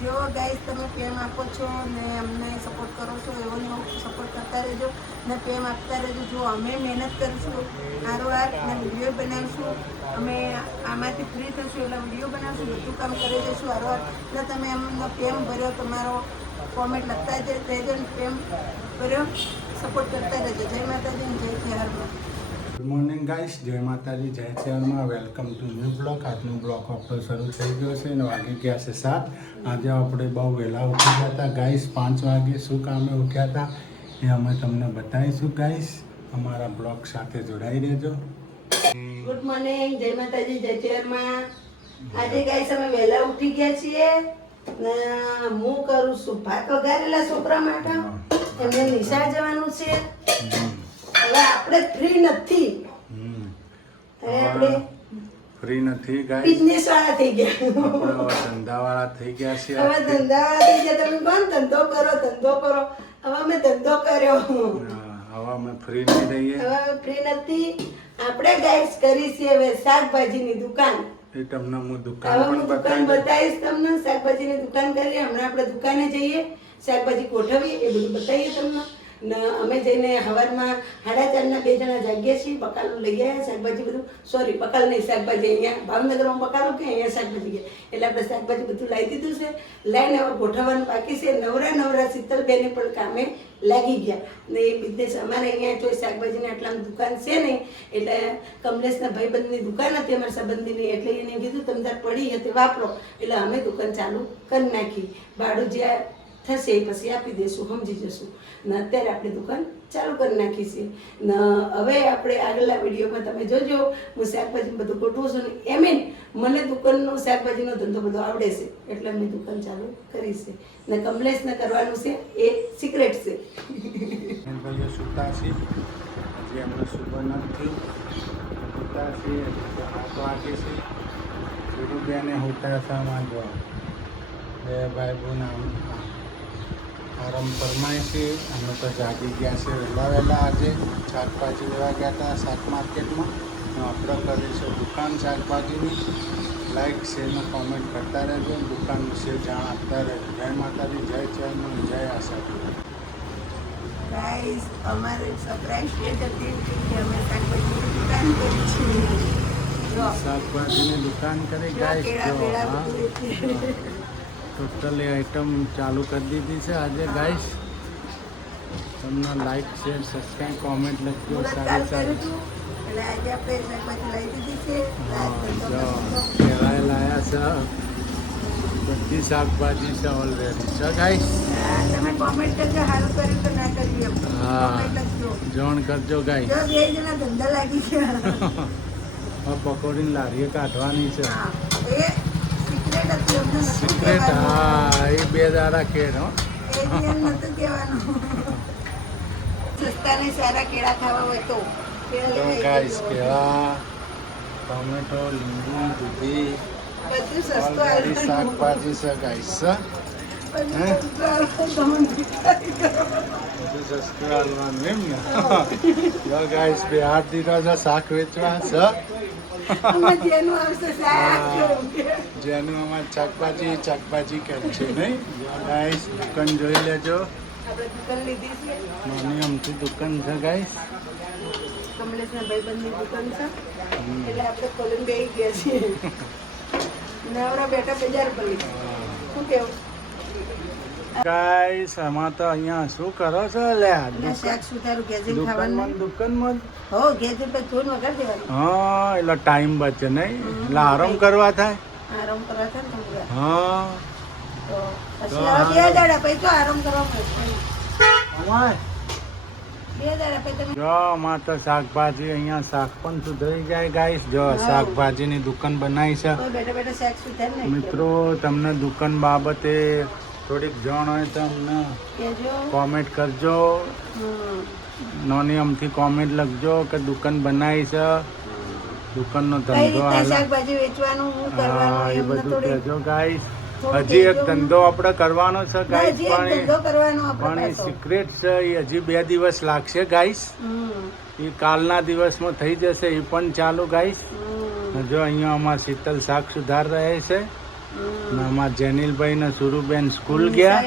જો ગાઈસ તમે પ્રેમ આપો છો ને અમને સપોર્ટ કરો છો એવો ને સપોર્ટ કરતા રહેજો ને પ્રેમ આપતા રહેજો. જો અમે મહેનત કરીશું હારોહાર ને વિડીયો બનાવીશું, અમે આમાંથી ફ્રી થશું એટલે વિડીયો બનાવશું, બધું કામ કરી દઈશું હારોહાર. એટલે તમે અમને પ્રેમ ભર્યો તમારો કોમેન્ટ લખતા જ રહેજો ને પ્રેમ ભર્યો સપોર્ટ કરતા રહેજો. જય માતાજી જય ખેહારમાં. ગુડ મોર્નિંગ ગાઈસ, જય માતાજી જય ચેરમાં. Welcome to new blog. આજનો બ્લોગ આપણો શરૂ થઈ ગયો છે અને વાગી ગયા છે 7. આજે આપણે બહુ વહેલા ઉઠી ગયા હતા ગાઈસ. 5 વાગે શું કામે ઉઠ્યા હતા એ અમે તમને બતાવીશું ગાઈસ. અમારા બ્લોગ સાથે જોડાઈ રહેજો. ગુડ મોર્નિંગ, જય માતાજી જય ખેહારમાં. આજે ગાઈસ અમે વહેલા ઉઠી ગયા છીએ ને હું કરું છું ભાત વઘારેલા છોકરા માટે. એમને નિશાળ જવાનું છે. હવે આપણે ફ્રી નથી, હવે આપણે ફ્રી નથી ગાઈસ, બિઝનેસ વાળા થઈ ગયા. આપણે હવે ધંધાવાળા થઈ ગયા છે. હવે ધંધાવાળા થઈ ગયા. તમે કોણ ધંધો કરો ધંધો કરો, હવે અમે ધંધો કર્યો. હવે અમે ફ્રી નહીં રહીએ, હવે ફ્રી નથી. આપણે ગાઈસ કરી છે હવે શાકભાજીની દુકાન. એ તમને હું હવે દુકાન હું પણ દુકાન બતાવીશ. બતાવીશ તમને. શાકભાજીની દુકાન કરીએ હમણાં. આપણે દુકાને જઈએ, શાકભાજી ગોઠવીએ, એ બધું બતાવીએ તમને. ને અમે જઈને સવારમાં 4:30 2 જણા જાગીએ છીએ. બકાલું લઈ આવ્યા શાકભાજી બધું. સોરી, બકાલ નહીં, શાકભાજી. અહીંયા ભાવનગરમાં બકાલું કે અહીંયા શાકભાજી ગયા એટલે આપણે શાકભાજી બધું લાવી દીધું છે. લઈને હવે ગોઠવવાનું બાકી છે. નવરા શીતલબેને પણ કામે લાગી ગયા ને એ બિઝનેસ અમારે અહીંયા જો શાકભાજીની આટલામાં દુકાન છે નહીં એટલે કમલેશના ભાઈબંધની દુકાન હતી અમારા સંબંધીની, એટલે એને કીધું તમે તાર પડી હતી વાપરો, એટલે અમે દુકાન ચાલુ કરી નાખી. ભાડું જ્યાં થશે એ પછી આપી દઈશું, સમજી જશું. ને અત્યારે આપણે દુકાન ચાલુ કરી નાખી છે ને હવે આપણે આગળના વિડીયોમાં તમે જોજો હું શાકભાજી બધું ગોઠવું છું ને એમ મને દુકાનનો શાકભાજીનો ધંધો બધો આવડે છે એટલે મેં દુકાન ચાલુ કરી છે ને કમલેશને કરવાનું છે એ સિક્રેટ છે. ભાઈઓ સુતા છે, હજી અમને સુબહ નથી. સુતા છે 8 વાગે છે. ચીરુબેને હોતા સામાં જો બે ભાઈ બોન આરામ ફરમાય છે. અમે તો જાગી ગયા છે વહેલા. આજે શાકભાજી લેવા ગયા હતા શાક માર્કેટમાં. આપણે કરીશું દુકાન શાકભાજીની. લાઈક શેર ને કોમેન્ટ કરતા રહેજો, દુકાન વિશે જાણ આપતા રહેજો. જય માતાજી જય ચેરમેન જય આશાપુર. ગાઈસ અમારે સરપ્રાઈઝ એ હતી કે અમે શાકભાજીની દુકાન કરી છે. જો શાકભાજીની દુકાન કરી ગાઈસ. ટોટલી આઈટમ ચાલુ કરી દીધી છે આજે ગાઈસ. તમને લાઈક શેર સબસ્ક્રાઈબ કોમેન્ટ લખજો સારી સારી. એટલે આજે આપણે શાકભાજી લઈ દીધી છે. જો કેળાએ લાયા છે, બધી શાકભાજી છે ઓલરેડી છે ગાઈસ. તમે કોમેન્ટ કરજો, સારું કર્યું તો ના કર્યું એમ હા. કોમેન્ટ લખજો. જોણ કરજો ગાઈસ. જો 2 જણા ધંધા લાગી ગયા. હવે પકોડીની લારીએ કાઢવાની છે. હા, એ સિક્રેટ હતી, અમને નતું સિક્રેટ. કહેવાનું. હા, એ 2 દાડા ખેડ હો. એ બી એમ નતું કહેવાનું. સસ્તા ને સારા કેળા ખાવા હોય તો કેળા તો લેવા ગાઈસ આવજો. કેળા, ટોમેટો, લીંબુ, દૂધી, બધું સસ્તું ઓલરેડી આવવાનું. શાકભાજી છે ગાઈસ. બધું સસ્તું આવવાનું. બધું સસ્તું હાલવાનું એમ ને. જો ગાઈસ 2 હાથ દીધા છે શાક વેચવા છે. આમાં જેનું આવશે શાક. જેનું અમારે શાકભાજી કેમ છે નહીં. જો ગાઈસ દુકાન જોઈ લેજો. આપણે દુકાન લીધી છે. નાની અમથી દુકાન છે ગાઈસ. કમલેશના ભાઈબંધની દુકાન છે એટલે આપણે કોલિંગ બેસી ગયા છીએ. નવરા બેઠા બજાર પર શું કેવું? ગાઈસ આમાં તો અહીંયા શું કરો છો લે? ના શાક સુધારું ગેજેટ ખાવાનું. દુકાનમાં હો ગેજેટ પર થોડું વગર દેવાનું. હા, એટલે ટાઈમ બચે નહીં, એટલે આરામ કરવા થાય. આરામ કરવા છે ને થોડું. હા તો પછી હવે 2 દાડા પછી તો આરામ કરવા પડશે. અમાય 2 દાડા પછી તમે જો આમાં તો શાકભાજી અહીંયા શાક પણ સુધરી જાય ગાઈસ. જો શાકભાજીની દુકાન બનાવી છે. કોઈ બેઠા બેઠા શાક સુધાર ને મિત્રો તમને દુકાન બાબતે થોડીક જાણ હોય તો અમને કેજો. કોમેન્ટ કરજો. હમ. નાની અમથી કોમેન્ટ લખજો કે દુકાન બનાવી છે, દુકાનનો કઈ ધંધો રીતના હાલે. શાકભાજી વેચવાનું શું હા, કરવાનું એ એમને બધું થોડી કહેજો ગાઈસ. થોડું હજી એક કહેજો. ધંધો આપણે કરવાનો છે ગાઈસ, હજી એક ધંધો કરવાનો આપણે પણ એ પાછો. સિક્રેટ છે. એ હજી 2 દિવસ લાગશે ગાઈસ. હમ. એ કાલના દિવસમાં થઈ જશે. એ પણ ચાલુ ગાઈસ. હમ. જો અહીંયા અમારા શીતલ શાક સુધાર રહે છે. ને અમારા જેનિલભાઈ ને સુરુબેન સ્કૂલ ગયા.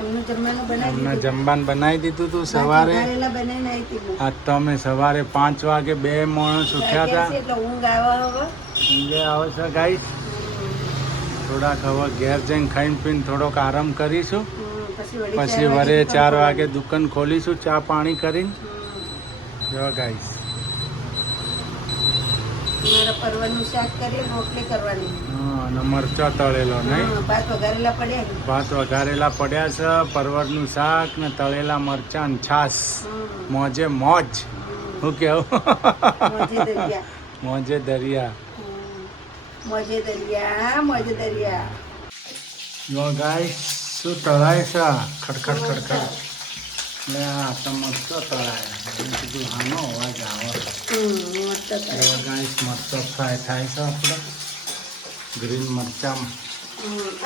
એમનું જમવાનું બનાવી એમને દીધું. જમવાનું બનાવી દીધું હતું સવારે. વઘારેલા બનાવીને આવી હતી હું. આજ તો અમે સવારે 5 વાગે 2 માણસ ઉઠ્યા હતા. એટલે ઊંઘ આવે હવે. ઊંઘે આવે છે ગાઈસ. થોડાક હવે ઘેર જઈને ખાઈને પીને થોડોક આરામ કરીશું. પછી વરે 4 વાગે દુકાન ખોલીશું ચા પાણી કરીને. જો ગાઈસ મારા પરવરનું શાક કરીએ રોટલી કરવાની. અને મરચો તળેલો નહીં. ભાત વઘારેલા પડ્યા છે. ભાત વઘારેલા પડ્યા છે, પરવરનું શાક ને તળેલા મરચાં ને છાશ. મોજે મોજ. શું કેવું? મોજે દરિયા. મોજે દરિયા. મોજે દરિયા મોજે દરિયા. જો ગાઈસ શું તળાય છે? ખડખડ ખડખડ. એટલે આ તો મરચો તળાય. મેં કીધું આનો અવાજ આવે. મસ્ત થાય. જો ગાઈસ મરચો ફ્રાય થાય છે આપણે. ગ્રીન મરચાં.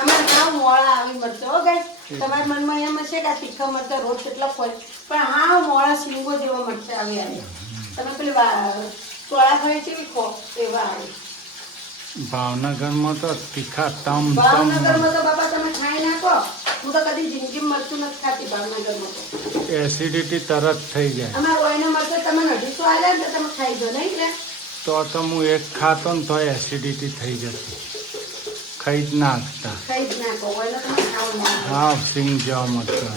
અમારે હાવ મોળા આવી મરચો હો ગાઈસ. તમારા મનમાં એમ હશે કે આ તીખા મરચા રોજ કેટલા હોય, પણ હાવ મોળા સિંગો જેવા મરચા આવી આવે. તમે પેલી ચોળા હોય છે ખો એવા આવે. ભાવનગરમાં તો તીખા તમ તમ. ભાવનગરમાં તો બાપા તમે ખાઈ નાખો. હું તો કદી જિંદગીમાં મરચું નથી ખાતી ભાવનગરમાં તો. એસિડિટી તરત થઈ જાય. અમારા ઓયના મરચા તમે 250 આલ્યા ને તો તમે ખાઈ દો નહીં લે. તો હું એક ખાતો ને તો એસિડિટી થઈ જતી. ખાઈ જ નાખતા. ખાઈ જ નાખો ઓયના તમે ખાવ ના. હા સિંગ જેવા મરચા.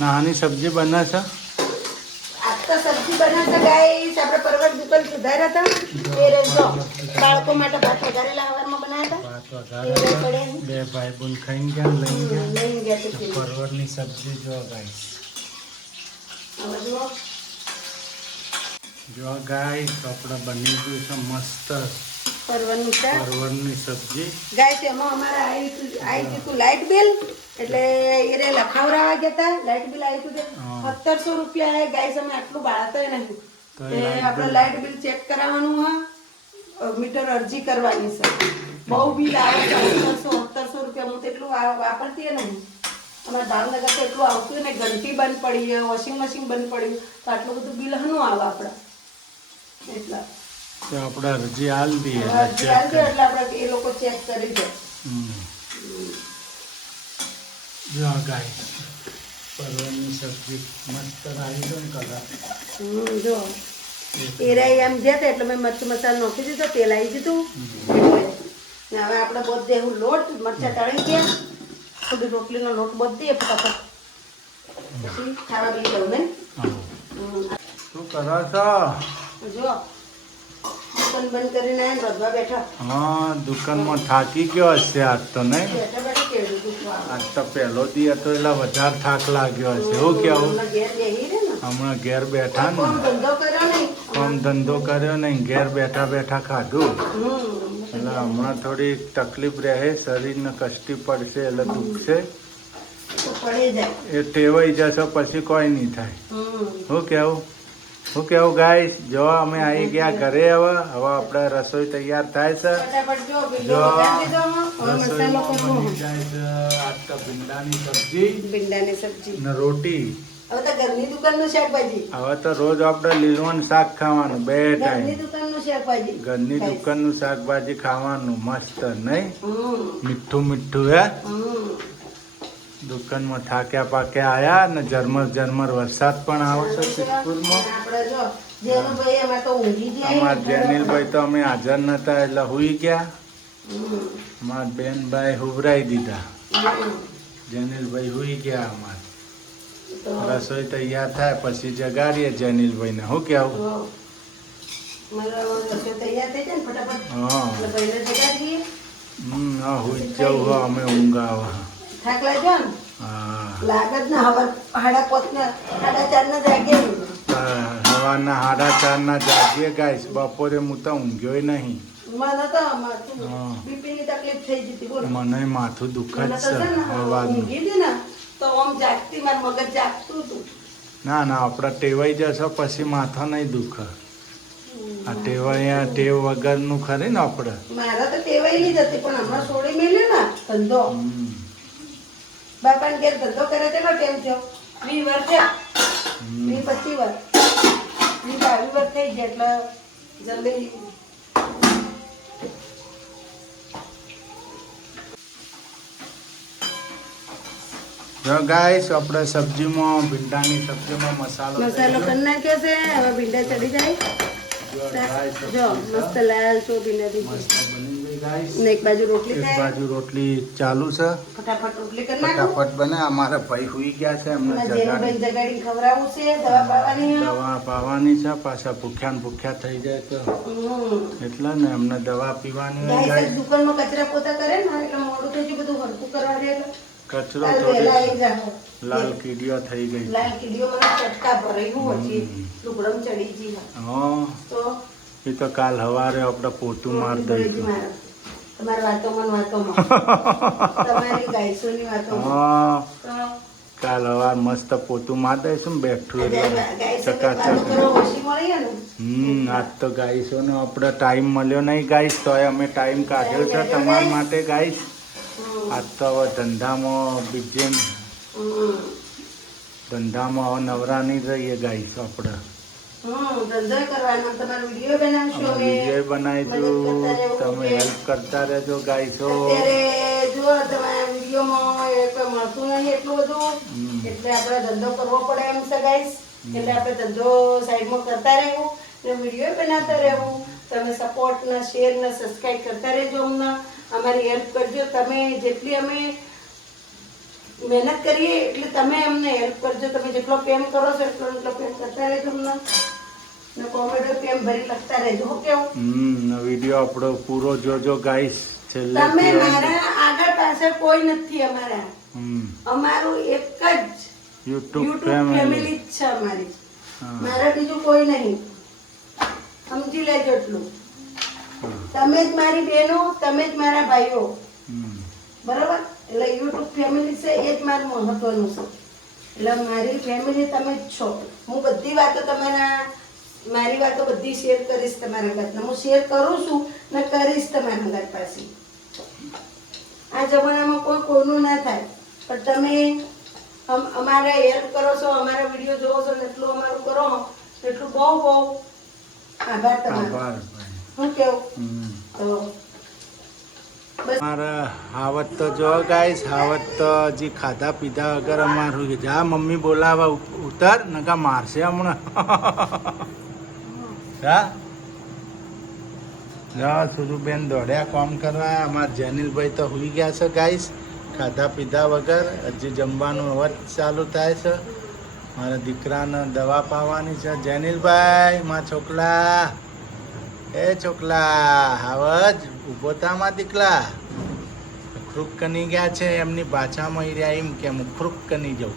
ના આની સબ્જી બને છે. આજ તો સબ્જી બનાવતા ગાઈસ આપણે પરવર દુકાન સુધાર્યા હતા. એ રેજો બાળકો માટે ભાત વઘારેલા હવારમાં બનાવ્યા ભાત હતા. વઘારેલા. 2 ભાઈ બુન ખાઈને ગયા ને લઈને ગયા. લઈને ગયા ટિફિન. પરવરની સબ્જી જો ગાઈસ. હવે જુઓ જો ગાઈસ આપણે બની ગયું છે મસ્ત પરવરનું શાક. પરવરની સબ્જી. ગાઈસ એમાં અમારે આવી હતું લાઇટ બિલ, એટલે એ લખાવરાવા ગયા હતા. લાઇટ બિલ આવ્યું હતું 1700 રૂપિયા. એ ગાઈસ અમે આટલું બાળતા નહીં. તો એ આપણે લાઇટ બિલ ચેક કરાવવાનું હા, મીટર અરજી કરવાની છે. બહુ બિલ આવે છે 1700 રૂપિયા. હું તો એટલું વાપરતી નહીં. અમારે ભાવનગર તો એટલું આવતું ને, ઘંટી બંધ પડી છે, વોશિંગ મશીન બંધ પડ્યું, તો આટલું બધું બિલ હનું આવે આપણે. એટલા તો આપણે અરજી હાલ દઈએ અરજી આવી જાય એટલે આપણે એ લોકો ચેક કરી દે. જો ગાઈસ પરવરની સબ્જી મસ્ત આવી ગઈ ને કલર. જો એરાઈ એમ ગયા હતા એટલે મેં મરચું મસાલો નાખી દીધો, તેલ આવી દીધું. એટલે ને હવે આપણે બોધ દેવું લોટ. મરચાં તળી ગયા, થોડી રોટલીનો લોટ બોધ દઈએ ફટાફટ. પછી ખાવા બી દઉં ને. શું કરો છો? જો દુકાન બંધ કરીને આવીને રધવા બેઠા. હા દુકાનમાં થાકી ગયો હશે આજ તો નહીં? બેઠા બેઠા કેવું દુખવા આવે. આજ તો પહેલો દી હતો એટલે વધારે થાક લાગ્યો હશે. શું કેવું? હમણાં ઘેર બેહી રહે ને. હમણાં ઘેર બેઠા ને. કામ ધંધો કર્યો નહીં. કામ ધંધો કર્યો નહીં, ઘેર બેઠા બેઠા ખાધું. હમ એટલે હમણાં થોડી તકલીફ રહે, શરીરને કષ્ટી પડશે એટલે દુખશે. તો પડી જાય. એ ટેવાઈ જશે પછી કોઈ નહીં થાય. શું કેવું? શું કેવું ગાઈસ? જો અમે આવી ગયા ઘરે. હવે આપણે રસોઈ તૈયાર થાય છે. ફટાફટ જો જો બીજો વઘારી દીધો આમાં. હવે મસાલો રસોઈમાં કરવો. બની જાય છે આજ તો ભીંડાની સબ્જી ભીંડાની સબ્જી. ને રોટી. હવે તો ઘરની દુકાનનું શાકભાજી. હવે તો રોજ આપણે લીલવણ શાક ખાવાનું 2 ઘરની ટાઈમ. દુકાનનું શાકભાજી. ઘરની દુકાનનું શાકભાજી ખાવાનું મસ્ત નહીં? હમ મીઠું મીઠું હે. હમ દુકાનમાં થાક્યા પાક્યા આયા ને ઝરમર વરસાદ પણ આવે છે સિદ્ધપુરમાં. આપણે જો જેનુભાઈ એમાં તો ઊંઘી ગયા. અમારા જેનિલભાઈ તો અમે હાજર નતા એટલે હુઈ ગયા. હમ અમારા બેનભાઈ હુવરાઈ દીધા. હમ. જેનિલભાઈ હુઈ ગયા. અમારે તો રસોઈ તૈયાર થાય પછી જગાડીએ જેનિલભાઈને. શું કેવું? જો મારો રસોઈ તૈયાર થઈ જાય ને ફટાફટ. હા એટલે ભાઈને જગાડીએ. હા હુઈ જ જવું હો અમે. ઊંઘ આવે. થાક લાગ્યો ને? હા લાગત ને હવે 4:30 જાગે. સવારના 4:30 જાગીએ ગાઈસ. બપોરે હું તો ઊંઘ્યો નહીં. મને તો માથું હા. બીપીની તકલીફ થઈ જતી. બોલો મને માથું દુઃખ જ મને તો છે છે ને સવારનું. ઊંઘી હતી ને તો આમ જાગતી, મારું મગજ જાગતું હતું. ના ના આપણે ટેવાઈ જશો પછી માથો નહીં દુખે. આ ટેવ વગરનું ખરી ને આપણે. મારા તો ટેવાઈ નહીં જતી, પણ હમણાં છોડી મેલ્યો ને ધંધો. બાપાને ઘેર ધંધો કરે કેટલો ટાઈમ થયો? 20 વર્ષ થયા. 20-25 વર્ષ. 20-22 વર્ષ થઈ ગયા એટલે જલ્દી જો ગાઈસ આપણે સબ્જીમાં ભીંડાની સબ્જીમાં મસાલો મસાલો કરી નાખ્યો છે હવે ભીંડા ચડી જાય જો guys, જો સબ્જી મસ્ત લાલ છો ભીંડાથી મસ્ત બની ગઈ ગાઈસ ને એક બાજુ રોટલી એક થાય બાજુ રોટલી ચાલુ છે ફટાફટ રોટલી કરી નાખું ફટાફટ બને અમારા ભાઈ હુઈ ગયા છે એમને અને જેનુભાઈ જગાડી જગાડી ખવડાવવું છે દવા પાવાની દવા પાવાની છે પાછા ભૂખ્યા ને ભૂખ્યા થઈ જાય તો એટલે ને એમને દવા પીવાની હોય ગાય guys. દુકાનમાં કચરા પોતા કરે ને એટલે મોડું થઈ ગયું બધું હરખું કરવા દે એટલે કચરો કાલ વહેલા આવી થોડી જાઓ. લાલ કીડીઓ થઈ ગઈ લાલ કીડીઓ મને ચટકા ભરાયું હજી લુગડમ ચડી ગઈ હા તો એ તો કાલ સવારે આપણે પોતું માર દઈશું તમારી વાતોમાં ને વાતોમાં તમારી ગાયસોની વાતોમાં હા તો કાલ સવાર મસ્ત પોતું માર દઈશું ને બેઠું એટલે ગાયસો ચકાચક ઓછી મળી ને આજ તો ગાઈશોનો આપણે ટાઈમ મળ્યો નહીં ગાઈશ તો અમે ટાઈમ કાઢ્યો છે તમારા માટે ગાઈશ આજ તો હવે ધંધામાં બીજે ધંધામાં હવે નવરા નહીં રહીએ ગાઈશ આપણે ધંધો કરવાનો તમારો વિડીયો બનાવશો અમે વિડીયો બનાવીશું તમે હેલ્પ કરતા રહેજો ગાઈશો અત્યારે જો તમારા વિડીયોમાં એક મળતું નહીં એટલું બધું એટલે આપણે ધંધો કરવો પડે એમ છે ગાઈસ એટલે આપણે ધંધો સાઈડમાં કરતા રહેવું ને વિડીયો બનાવતા રહેવું તમે સપોર્ટ ને શેર ને સબસ્ક્રાઇબ કરતા રહેજો અમને અમારી હેલ્પ કરજો તમે જેટલી અમે મહેનત કરીએ એટલે તમે અમને હેલ્પ કરજો તમે જેટલો પ્રેમ કરો છો એટલો પ્રેમ કરતા રહેજો અમને ને કોમેડી પ્રેમ ભરી લખતા રહેજો હો કેવું વિડીયો આપણો પૂરો જોજો ગાઈશ છેલ્લે તમે મારા આગળ પાછળ કોઈ નથી અમારા અમારું એક જ યુટ્યુબ યુટ્યુબ ફેમિલી ફેમિલી જ છે અમારી મારા બીજું કોઈ નહીં સમજી લેજો એટલું તમે જ મારી બહેનો તમે જ મારા ભાઈઓ બરાબર એટલે યુટ્યુબ ફેમિલી છે એ જ મારું મહત્વનું છે એટલે મારી ફેમિલી તમે જ છો હું બધી વાતો તમારા મારી વાતો બધી શેર કરીશ તમારા ઘરના હું શેર કરું છું ને કરીશ તમારા ઘર પાસે આ જમાનામાં કોઈ કોઈનું ના થાય પણ તમે અમારા હેલ્પ કરો છો અમારા વિડીયો જોવો છો ને એટલું અમારું કરો એટલું બહુ બહુ આભાર તમારો આભાર હું કેવું તો મારા હાવત તો જો ગાઈશ હાવત તો હજી ખાધા પીધા વગર અમારું જા મમ્મી બોલાવા ઉતાર નકા મારશે હમણાં જા જા સુરુબેન દોડ્યા કામ કરવા અમારા જેનિલભાઈ તો હુઈ ગયા છે ગાઈશ ખાધા પીધા વગર હજી જમવાનું હવે ચાલુ થાય છે મારા દીકરાને દવા પાવાની છે જેનિલભાઈ માં છોકલા એ છોકલા હાવજ ઊભો થા માં દીકલા ખુરક કની ગયા છે એમની ભાષામાં રહ્યા એમ કે હું ખુરક કની જાઉં